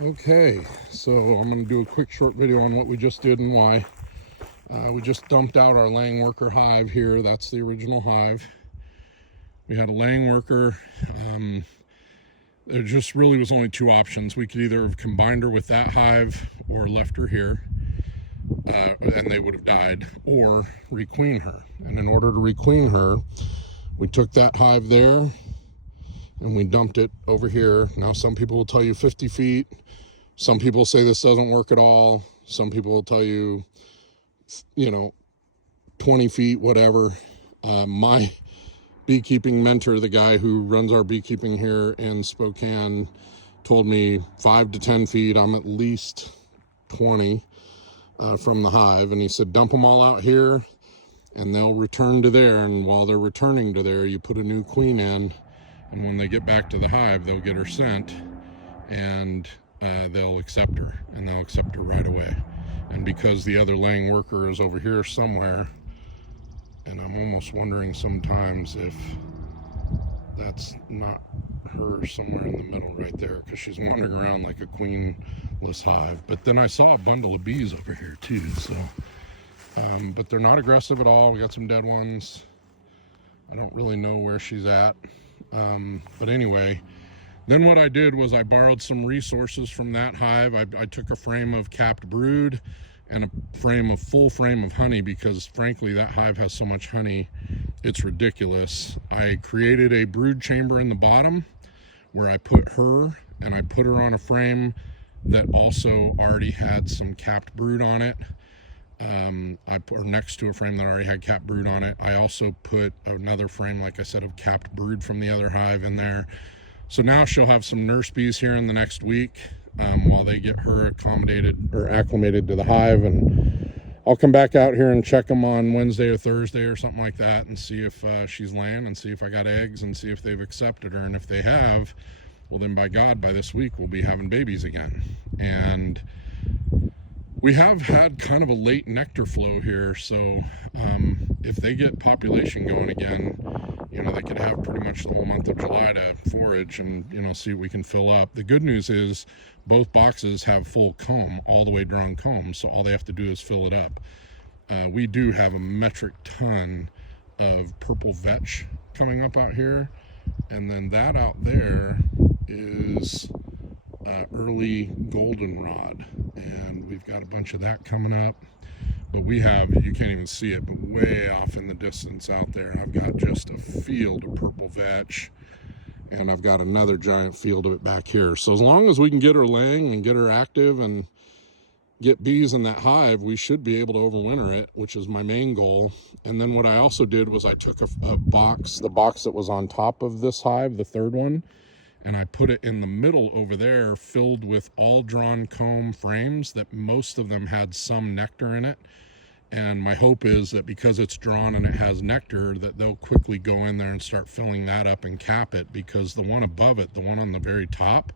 Okay, so I'm going to do a quick short video on what we just did and why. We just dumped out our laying worker hive here. That's the original hive. We had a laying worker. There just really was only two options. We could either have combined her with that hive or left her here, and they would have died, or requeen her. And in order to requeen her, we took that hive there and we dumped it over here. Now, some people will tell you 50 feet. Some people say this doesn't work at all. Some people will tell you, 20 feet, whatever. My beekeeping mentor, the guy who runs our beekeeping here in Spokane, told me 5 to 10 feet. I'm at least 20 from the hive. And he said, dump them all out here and they'll return to there. And while they're returning to there, you put a new queen in. And when they get back to the hive, they'll get her sent and they'll accept her, and they'll accept her right away. And because the other laying worker is over here somewhere, and I'm almost wondering sometimes if that's not her somewhere in the middle right there, because she's wandering around like a queenless hive. But then I saw a bundle of bees over here too, so but they're not aggressive at all. We got some dead ones. I don't really know where she's at. But anyway, then what I did was I borrowed some resources from that hive. I took a frame of capped brood and a full frame of honey, because frankly that hive has so much honey, it's ridiculous. I created a brood chamber in the bottom where I put her, and I put her on a frame that also already had some capped brood on it. I put her next to a frame that already had capped brood on it. I also put another frame, like I said, of capped brood from the other hive in there. So now she'll have some nurse bees here in the next week while they get her acclimated to the hive. And I'll come back out here and check them on Wednesday or Thursday or something like that, and see if she's laying, and see if I got eggs, and see if they've accepted her. And if they have, well then by God, by this week we'll be having babies again. And we have had kind of a late nectar flow here, so if they get population going again, they could have pretty much the whole month of July to forage and, see what we can fill up. The good news is both boxes have full comb, all the way drawn comb, so all they have to do is fill it up. We do have a metric ton of purple vetch coming up out here, and then that out there is early goldenrod, and we've got a bunch of that coming up. But we have, you can't even see it, but way off in the distance out there, I've got just a field of purple vetch, and I've got another giant field of it back here. So as long as we can get her laying and get her active and get bees in that hive, we should be able to overwinter it, which is my main goal. And then what I also did was I took a box, the box that was on top of this hive, the third one, and I put it in the middle over there, filled with all drawn comb frames that most of them had some nectar in it. And my hope is that because it's drawn and it has nectar, that they'll quickly go in there and start filling that up and cap it, because the one above it, the one on the very top,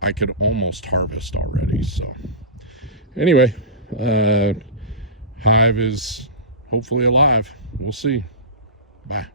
I could almost harvest already. So anyway, hive is hopefully alive. We'll see. Bye.